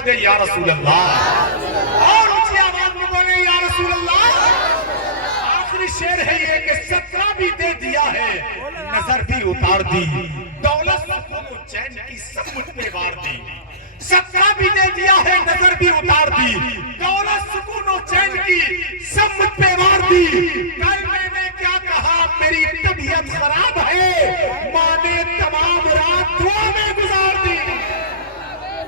بول دے یا رسول اللہ، اور اونچی آواز میں بولے یا رسول اللہ۔ آخری شعر ہے یہ کہ 17 بھی دے دیا ہے، نظر بھی اتار دی، دولت سکون و چین کی سب مجھ پہ وار دی۔ 17 بھی دے دیا ہے، نظر بھی اتار دی، دولت سکون و چین کی سب مجھ پہ وار دی۔ کل میں نے کیا کہا میری طبیعت خراب ہے، ماں نے تمام رات دعا میں گزار دی۔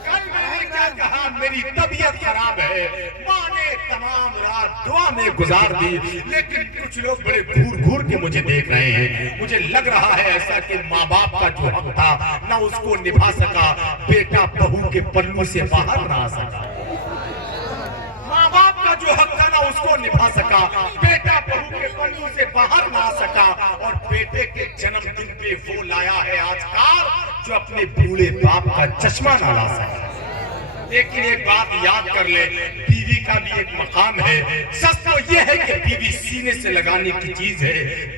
کل میں نے کیا کہا میری طبیعت خراب ہے، ماں نے تمام رات دعا میں گزار دی۔ لیکن کچھ لوگ بڑے گھور گھور کے مجھے دیکھ رہے ہیں، مجھے لگ رہا ہے ایسا کہ ماں باپ کا جو حق تھا نہ اس کو نبھا سکا، بیٹا بہو کے پلو سے باہر نہ آ سکا۔ ماں باپ کا جو حق تھا نہ اس کو نبھا سکا، بیٹا بہو کے پلو سے باہر نہ آ سکا، اور بیٹے کے جنم دن پہ وہ لایا ہے آج کار جو اپنے بوڑھے باپ کا چشمہ نہ لا سکا۔ لیکن ایک بات یاد کر لے، بیوی کا بھی ایک مقام ہے۔ سچ تو یہ ہے کہ بیوی سینے سے لگانے کی چیز ہے،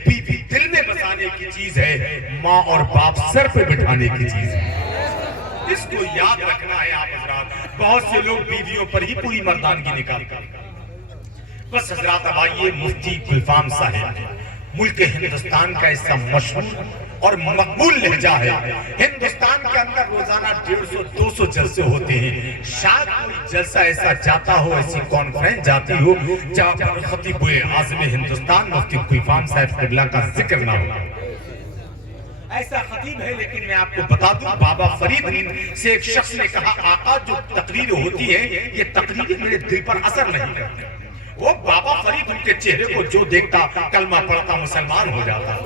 بیوی دل میں بسانے کی چیز ہے، ماں اور باپ سر پہ بٹھانے کی چیز ہے۔ اس کو یاد رکھنا ہے آپ حضرات۔ بہت سے لوگ بیویوں پر ہی پوری مردانگی نکالتے ہیں۔ بس حضرات اب آئیے، مفتی گلفام صاحب ملک ہندوستان کا ایسا مشہور اور مقبول لہجہ ہے۔ ہندوستان کے اندر روزانہ 150-200 جلسے ہوتے ہیں، شاید کوئی جلسہ ایسا جاتا ہو، ایسی کانفرنس جاتی ہو جہاں پر خطیب اعظم ہندوستان مفتی گلفام صاحب قبلہ کا ذکر نہ ہو۔ ایسا خطیب ہے، لیکن میں آپ کو بتا دوں، بابا فرید سے ایک شخص نے کہا آقا جو تقریر ہوتی ہے یہ تقریر میرے دل پر اثر نہیں کرتی۔ وہ بابا فرید ان کے چہرے کو جو دیکھتا کلمہ پڑھتا مسلمان ہو جاتا۔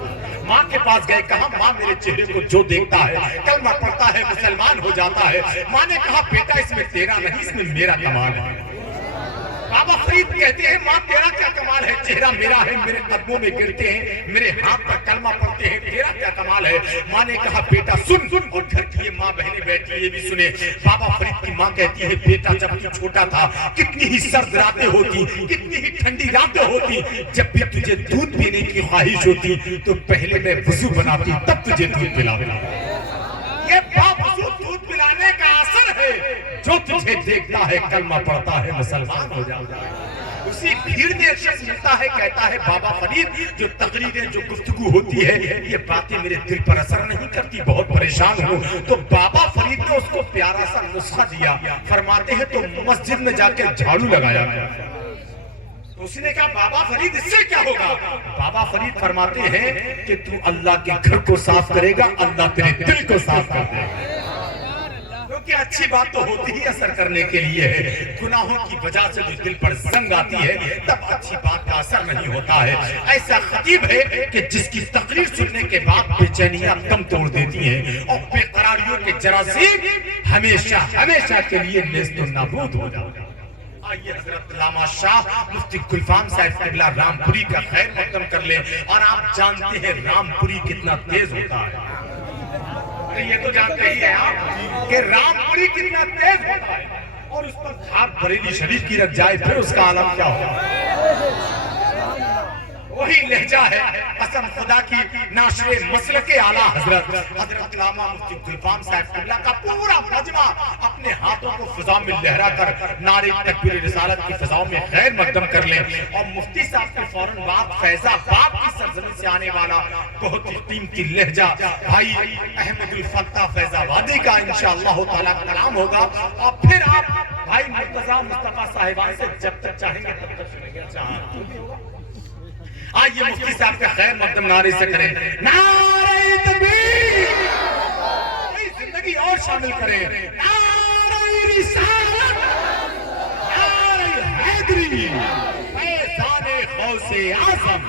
ماں کے پاس گئے، کہا ماں میرے چہرے کو جو دیکھتا ہے کلمہ پڑھتا ہے مسلمان ہو جاتا ہے۔ ماں نے کہا بیٹا اس میں تیرا نہیں، اس میں میرا کمال ہے۔ بابا فرید کہتے ہیں ماں تیرا کیا کمال ہے، چہرہ میرا ہے، میرے قدموں میں گرتے ہیں، میرے ہاتھ پر کلمہ پڑھتے ہیں، تیرا کیا کمال ہے۔ ماں نے کہا بیٹا سن، اور گھر کی یہ ماں بہنیں بیٹھی یہ بھی سنے۔ بابا فرید کی ماں کہتی ہے بیٹا جب تو چھوٹا تھا کتنی ہی سرد راتیں ہوتی، کتنی ہی ٹھنڈی راتیں ہوتی، جب بھی تجھے دودھ پینے کی خواہش ہوتی تو پہلے میں وضو بناتی تب تجھے دودھ پلاتا۔ یہ باوضو دودھ پلانے کا اثر ہے، جو تجھے دیکھتا ہے کلمہ پڑھتا ہے مسلمان ہو جاتا ہے۔ اسی بھیڑ میں ایک شخص ملتا ہے، کہتا ہے بابا فرید جو تقریریں جو گفتگو ہوتی ہے یہ باتیں میرے دل پر اثر نہیں کرتی، بہت پریشان ہوں۔ تو بابا فرید نے اس کو پیارا سا نسخہ دیا، فرماتے ہیں تو مسجد میں جا کے جھاڑو لگایا۔ اس نے کہا بابا فرید اس سے کیا ہوگا؟ بابا فرید فرماتے ہیں کہ تو اللہ کے گھر کو صاف کرے گا، اللہ تیرے دل کو صاف کر دے گا۔ کیونکہ اچھی بات تو ہوتی ہی اثر کرنے کے لیے ہے، گناہوں کی وجہ سے جو دل پر زنگ آتی ہے تب اچھی بات کا اثر نہیں ہوتا ہے۔ ایسا خطیب ہے کہ جس کی تقریر سننے کے بعد بے چینیاں دم توڑ دیتی ہیں اور بے قراریوں کے جراثیم ہمیشہ ہمیشہ کے لیے نیست و نابود ہو جاتے ہیں۔ آئیے حضرت علامہ شاہ مفتی گلفام صاحب قبلہ رام پوری کا خیر مقدم کر لیں، اور آپ جانتے ہیں رام پوری کتنا تیز ہوتا ہے۔ یہ تو جانتے ہی ہیں آپ کہ رام پوری کتنا تیز ہوتا ہے، اور اس پر دھات بریلی شریف کی رکھ جائے پھر اس کا عالم کیا ہوگا۔ وہی لہجہ ہے قسم خدا کی ناشر مسلک اعلیٰ حضرت علامہ مفتی گلفام صاحب قبلہ کا پورا مجمع اپنے ہاتھوں کو فضا میں لہرا کر نعرے تکبیر رسالت کی فضاؤں میں خیر مقدم کر لیں۔ اور مفتی صاحب کے فوراً بعد فیض آباد کی سرزمین سے آنے والا بہت ہی قیمتی لہجہ بھائی احمد الفتح فیض آبادی کا انشاءاللہ تعالیٰ کلام ہوگا، اور پھر آپ بھائی مرتضیٰ مصطفیٰ صاحبان سے جب تک چاہیں گے تب تک سنیں گے۔ آئیے مفتی صاحب کا خیر مقدم نعرے سے کریں، نعرہ تکبیر، زندگی اور شامل کریں، نعرہ رسالت، نعرہ حیدری، فیضان غوث اعظم،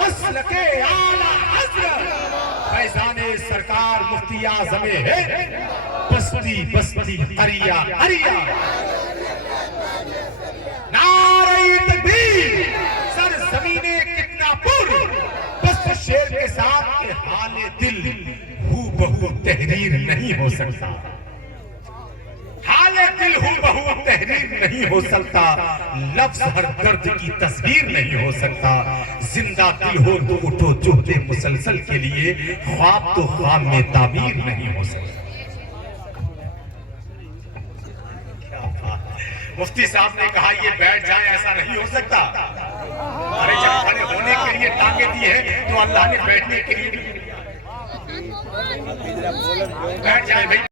مسلک اعلیٰ حضرت، فیضان سرکار مفتی اعظم ہند، بستی بستی قریہ قریہ، نعرہ تکبیر، زمین کتنا پر، بس شیر کے ساتھ کہ حال دل ہو بہو تحریر نہیں ہو سکتا، حال دل ہو بہو تحریر نہیں ہو سکتا، لفظ ہر درد کی تصویر نہیں ہو سکتا، زندہ دل ہو تو اٹھو جہد مسلسل کے لیے، خواب تو خواب میں تعبیر نہیں ہو سکتا۔ مفتی صاحب نے کہا یہ بیٹھ جائیں، ایسا نہیں ہو سکتا. ارے جب کھڑے ہونے کے لیے ٹانگیں دی ہے تو اللہ نے بیٹھنے کے لیے بیٹھ جائیں بھائی.